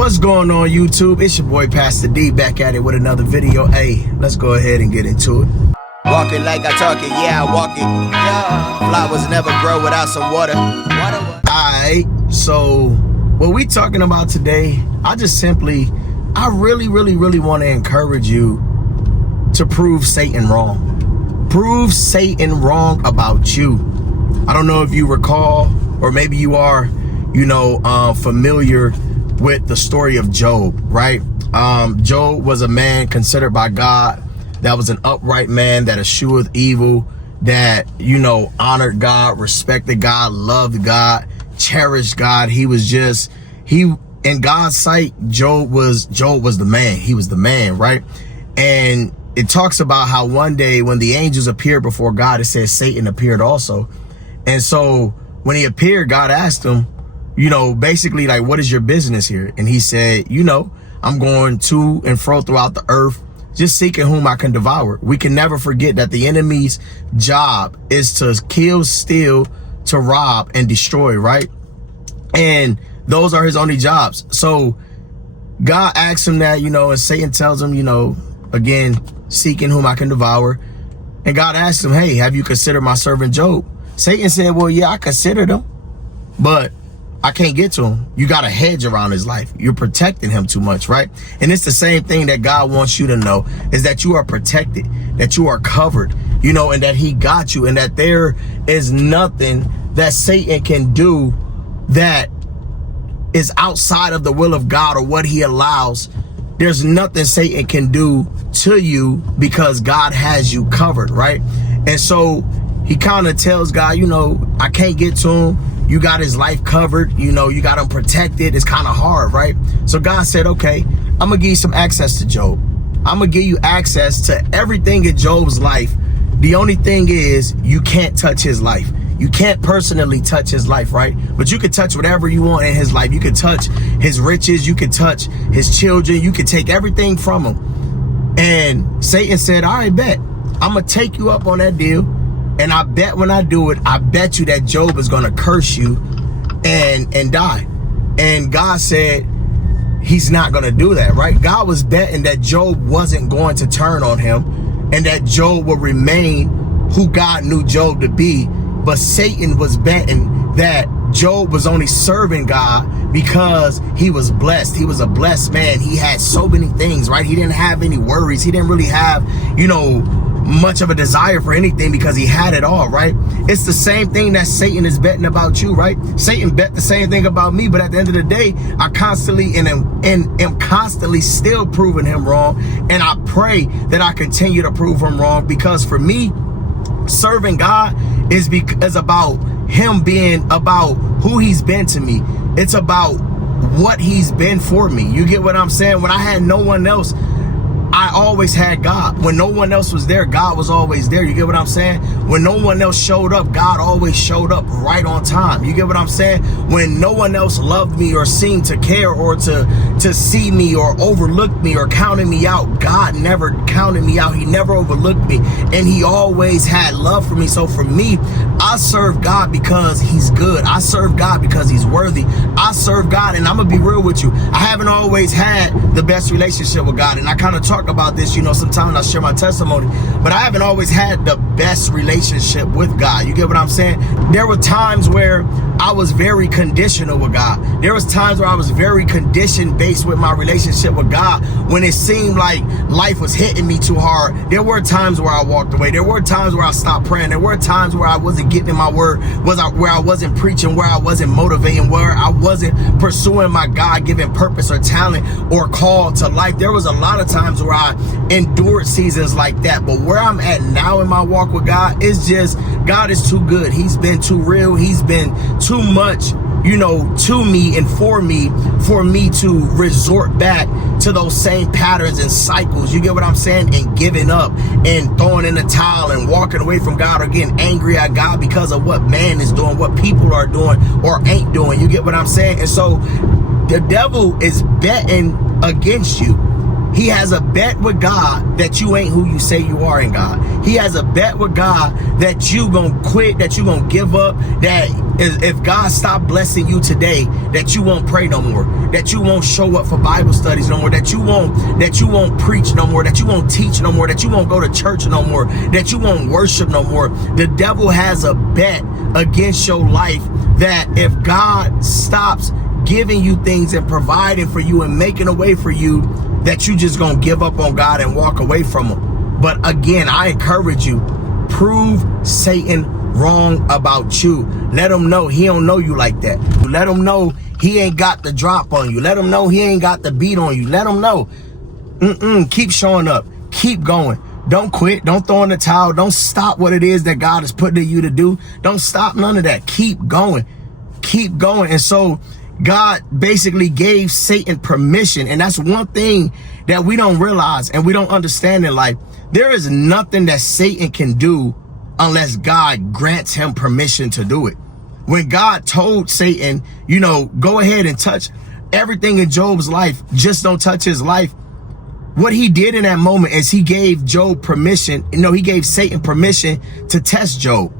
What's going on, YouTube? It's your boy Pastor D back at it with another video. Hey, let's go ahead and get into it. Walk it like I talk it, yeah, I walk it. Yeah. Flowers never grow without some water. Alright, so what we talking about today, I really want to encourage you to prove Satan wrong. Prove Satan wrong about you. I don't know if you recall, or maybe you are, familiar with the story of Job, right? Job was a man considered by God that was an upright man, that eschewed evil, that, honored God, respected God, loved God, cherished God. In God's sight, Job was the man. He was the man, right? And it talks about how one day when the angels appeared before God, it says Satan appeared also. And so when he appeared, God asked him, basically like, what is your business here? And he said, I'm going to and fro throughout the earth, just seeking whom I can devour. We can never forget that the enemy's job is to kill, steal, to rob, and destroy, right? And those are his only jobs. So God asks him that, and Satan tells him, again, seeking whom I can devour. And God asked him, hey, have you considered my servant Job? Satan said, well, yeah, I considered him, but I can't get to him. You got a hedge around his life. You're protecting him too much, right? And it's the same thing that God wants you to know, is that you are protected, that you are covered, and that he got you, and that there is nothing that Satan can do that is outside of the will of God or what he allows. There's nothing Satan can do to you because God has you covered, right? And so he kind of tells God, I can't get to him. You got his life covered, you got him protected. It's kind of hard, right? So God said, okay, I'm gonna give you some access to Job. I'm gonna give you access to everything in Job's life. The only thing is you can't touch his life. You can't personally touch his life, right? But you can touch whatever you want in his life. You can touch his riches. You can touch his children. You can take everything from him. And Satan said, all right, bet. I'm gonna take you up on that deal. And I bet when I do it, I bet you that Job is going to curse you and die. And God said he's not going to do that, right? God was betting that Job wasn't going to turn on him and that Job would remain who God knew Job to be. But Satan was betting that Job was only serving God because he was blessed. He was a blessed man. He had so many things, right? He didn't have any worries. He didn't really have, much of a desire for anything because he had it all, right? It's the same thing that Satan is betting about you, right? Satan bet the same thing about me, but at the end of the day, I constantly am constantly still proving him wrong. And I pray that I continue to prove him wrong, because for me, serving God is about him being about who he's been to me. It's about what he's been for me. You get what I'm saying? When I had no one else, I always had God. When no one else was there, God was always there. You get what I'm saying? When no one else showed up, God always showed up right on time. You get what I'm saying? When no one else loved me or seemed to care or to see me or overlook me or counted me out, God never counted me out. He never overlooked me. And he always had love for me. So for me, I serve God because he's good. I serve God because he's worthy. I serve God, and I'm going to be real with you. I haven't always had the best relationship with God. And I kind of talk about this, sometimes I share my testimony, but I haven't always had the best relationship with God. You get what I'm saying? There were times where I was very conditional with God. There was times where I was very condition based with my relationship with God. When it seemed like life was hitting me too hard, there were times where I walked away. There were times where I stopped praying. There were times where I wasn't getting in my word, where I wasn't preaching, where I wasn't motivating, where I wasn't pursuing my God-given purpose or talent or call to life. There was a lot of times where I endured seasons like that. But where I'm at now in my walk with God is just, God is too good. He's been too real. He's been too much, to me and for me to resort back to those same patterns and cycles. You get what I'm saying? And giving up and throwing in the towel and walking away from God or getting angry at God because of what man is doing, what people are doing or ain't doing. You get what I'm saying? And so the devil is betting against you. He has a bet with God that you ain't who you say you are in God. He has a bet with God that you gonna quit, that you gonna give up, that if God stop blessing you today, that you won't pray no more, that you won't show up for Bible studies no more, that you won't preach no more, that you won't teach no more, that you won't go to church no more, that you won't worship no more. The devil has a bet against your life that if God stops giving you things and providing for you and making a way for you, that you just gonna give up on God and walk away from him. But again, I encourage you, prove Satan wrong about you. Let him know he don't know you like that. Let him know he ain't got the drop on you. Let him know he ain't got the beat on you. Let him know. Keep showing up. Keep going. Don't quit. Don't throw in the towel. Don't stop what it is that God has put in you to do. Don't stop none of that. Keep going. Keep going. And so God basically gave Satan permission. And that's one thing that we don't realize and we don't understand in life. There is nothing that Satan can do unless God grants him permission to do it. When God told Satan, go ahead and touch everything in Job's life, just don't touch his life. What he did in that moment is he gave Job permission. He gave Satan permission to test Job.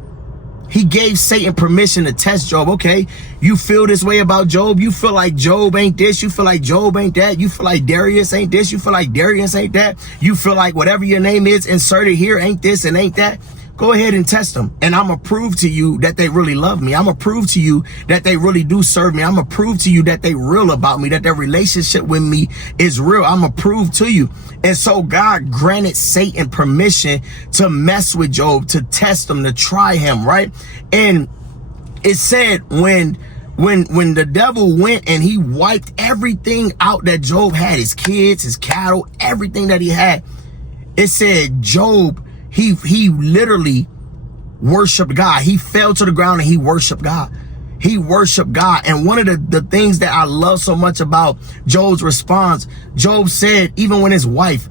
He gave Satan permission to test Job. Okay, you feel this way about Job. You feel like Job ain't this. You feel like Job ain't that. You feel like Darius ain't this. You feel like Darius ain't that. You feel like whatever your name is inserted here ain't this and ain't that. Go ahead and test them. And I'm going to prove to you that they really love me. I'm going to prove to you that they really do serve me. I'm going to prove to you that they real about me, that their relationship with me is real. I'm going to prove to you. And so God granted Satan permission to mess with Job, to test him, to try him, right? And it said when the devil went and he wiped everything out that Job had, his kids, his cattle, everything that he had, it said Job, he literally worshiped God. He fell to the ground and he worshiped God. He worshiped God. And one of the things that I love so much about Job's response, Job said, even when his wife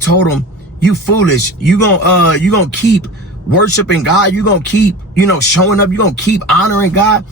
told him, you foolish, you gonna keep worshiping God, you gonna keep, showing up, you gonna keep honoring God,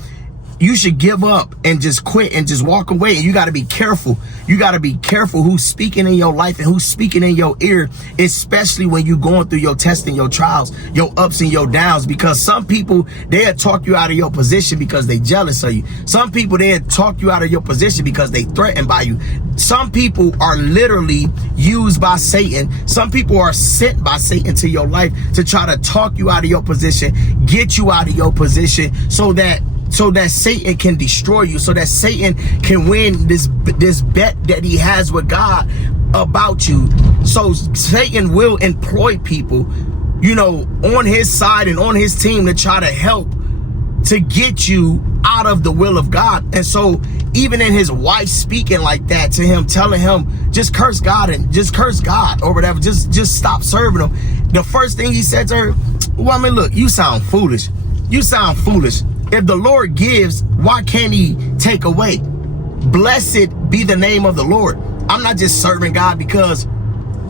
you should give up and just quit and just walk away. And you got to be careful. You got to be careful who's speaking in your life and who's speaking in your ear, especially when you're going through your tests and your trials, your ups and your downs, because some people, they'll talk you out of your position because they jealous of you. Some people, they'll talk you out of your position because they threatened by you. Some people are literally used by Satan. Some people are sent by Satan to your life to try to talk you out of your position, get you out of your position so that Satan can destroy you, so that Satan can win this bet that he has with God about you. So Satan will employ people, on his side and on his team to try to help to get you out of the will of God. And so even in his wife speaking like that to him, telling him, just curse God and just curse God or whatever, just stop serving him. The first thing he said to her, woman, look, you sound foolish. You sound foolish. If the Lord gives, why can't he take away? Blessed be the name of the Lord. I'm not just serving God because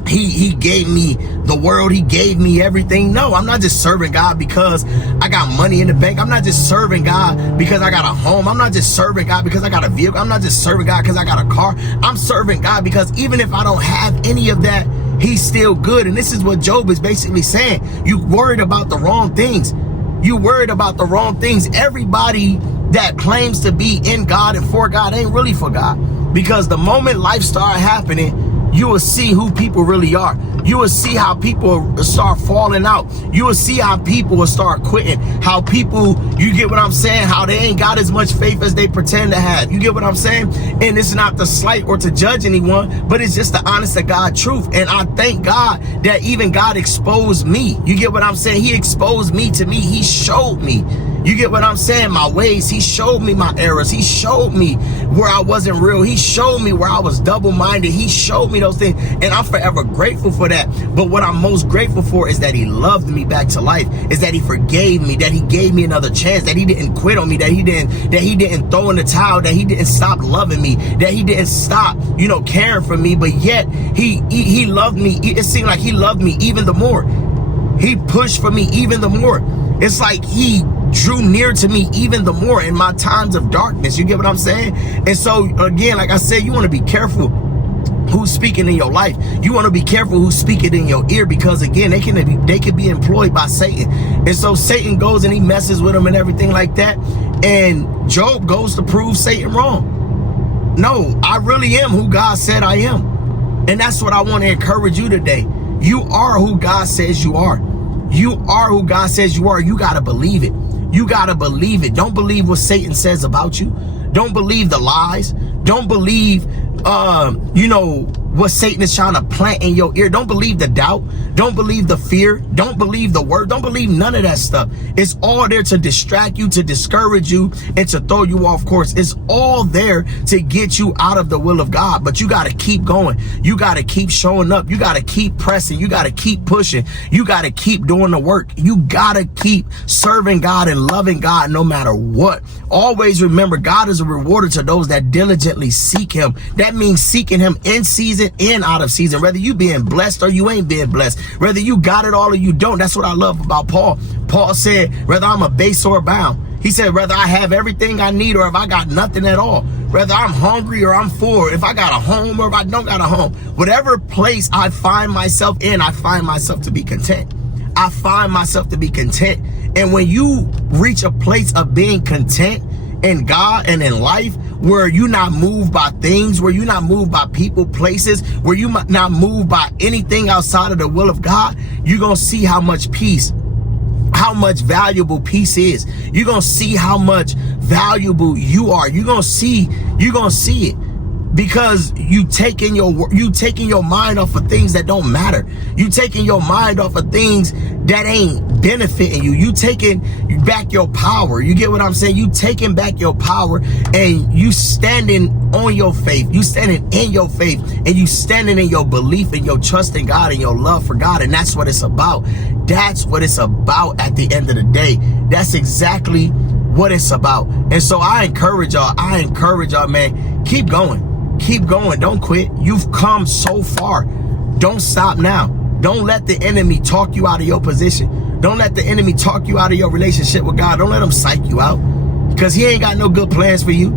he gave me the world, he gave me everything. No, I'm not just serving God because I got money in the bank. I'm not just serving God because I got a home. I'm not just serving God because I got a vehicle. I'm not just serving God because I got a car. I'm serving God because even if I don't have any of that, he's still good. And this is what Job is basically saying. You worried about the wrong things. You worried about the wrong things. Everybody that claims to be in God and for God ain't really for God. Because the moment life start happening, you will see who people really are. You will see how people start falling out. You will see how people will start quitting. How people, you get what I'm saying? How they ain't got as much faith as they pretend to have. You get what I'm saying? And it's not to slight or to judge anyone, but it's just the honest to God truth. And I thank God that even God exposed me. You get what I'm saying? He exposed me to me. He showed me. You get what I'm saying? My ways. He showed me my errors. He showed me where I wasn't real. He showed me where I was double-minded. He showed me those things. And I'm forever grateful for that. But what I'm most grateful for is that he loved me back to life, is that he forgave me, that he gave me another chance, that he didn't quit on me, that he didn't throw in the towel, that he didn't stop loving me, that he didn't stop, caring for me. But yet he loved me. It seemed like he loved me even the more. He pushed for me even the more. It's like he drew near to me even the more in my times of darkness. You get what I'm saying? And so again, like I said, you want to be careful who's speaking in your life. You want to be careful who's speaking in your ear, because again, they can be employed by Satan. And so Satan goes and he messes with him and everything like that. And Job goes to prove Satan wrong. No, I really am who God said I am. And that's what I want to encourage you today. You are who God says you are. You are who God says you are. You got to believe it. You got to believe it. Don't believe what Satan says about you. Don't believe the lies. Don't believe, what Satan is trying to plant in your ear. Don't believe the doubt. Don't believe the fear. Don't believe the word. Don't believe none of that stuff. It's all there to distract you, to discourage you, and to throw you off course. It's all there to get you out of the will of God. But you got to keep going. You got to keep showing up. You got to keep pressing. You got to keep pushing. You got to keep doing the work. You got to keep serving God and loving God no matter what. Always remember, God is a rewarder to those that diligently seek him. That means seeking him in season and out of season, whether you being blessed or you ain't being blessed, whether you got it all or you don't. That's what I love about Paul. Paul said, whether I'm a base or abound. He said, whether I have everything I need or if I got nothing at all, whether I'm hungry or I'm full, if I got a home or if I don't got a home, whatever place I find myself in, I find myself to be content. I find myself to be content. And when you reach a place of being content in God and in life, where you're not moved by things, where you're not moved by people, places, where you're not moved by anything outside of the will of God, you're going to see how much peace, how much valuable peace is. You're going to see how much valuable you are. You're going to see it. Because you taking your mind off of things that don't matter. You taking your mind off of things that ain't benefiting you. You taking back your power. You get what I'm saying? You taking back your power, and you standing on your faith. You standing in your faith, and you standing in your belief and your trust in God and your love for God. And that's what it's about. That's what it's about at the end of the day. That's exactly what it's about. And so I encourage y'all, man, keep going. Keep going. Don't quit. You've come so far. Don't stop now. Don't let the enemy talk you out of your position. Don't let the enemy talk you out of your relationship with God. Don't let him psych you out, because he ain't got no good plans for you.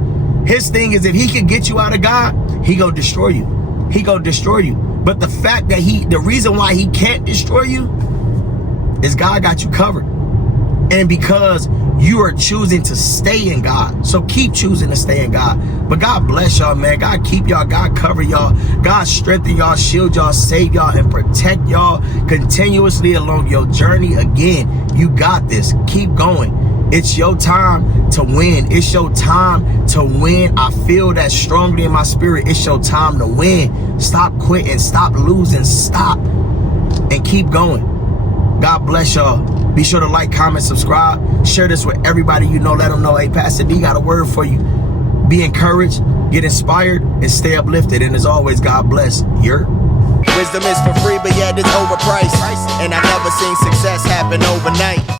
His thing is, if he can get you out of God, he gonna destroy you. He gonna destroy you. But the fact that the reason why he can't destroy you is God got you covered. And because you are choosing to stay in God. So keep choosing to stay in God. But God bless y'all, man. God keep y'all. God cover y'all. God strengthen y'all, shield y'all, save y'all, and protect y'all continuously along your journey. Again, you got this. Keep going. It's your time to win. It's your time to win. I feel that strongly in my spirit. It's your time to win. Stop quitting. Stop losing. Stop and keep going. God bless y'all. Be sure to like, comment, subscribe. Share this with everybody you know. Let them know, hey, Pastor D got a word for you. Be encouraged, get inspired, and stay uplifted. And as always, God bless. Wisdom is for free, but yet it's overpriced. And I never seen success happen overnight.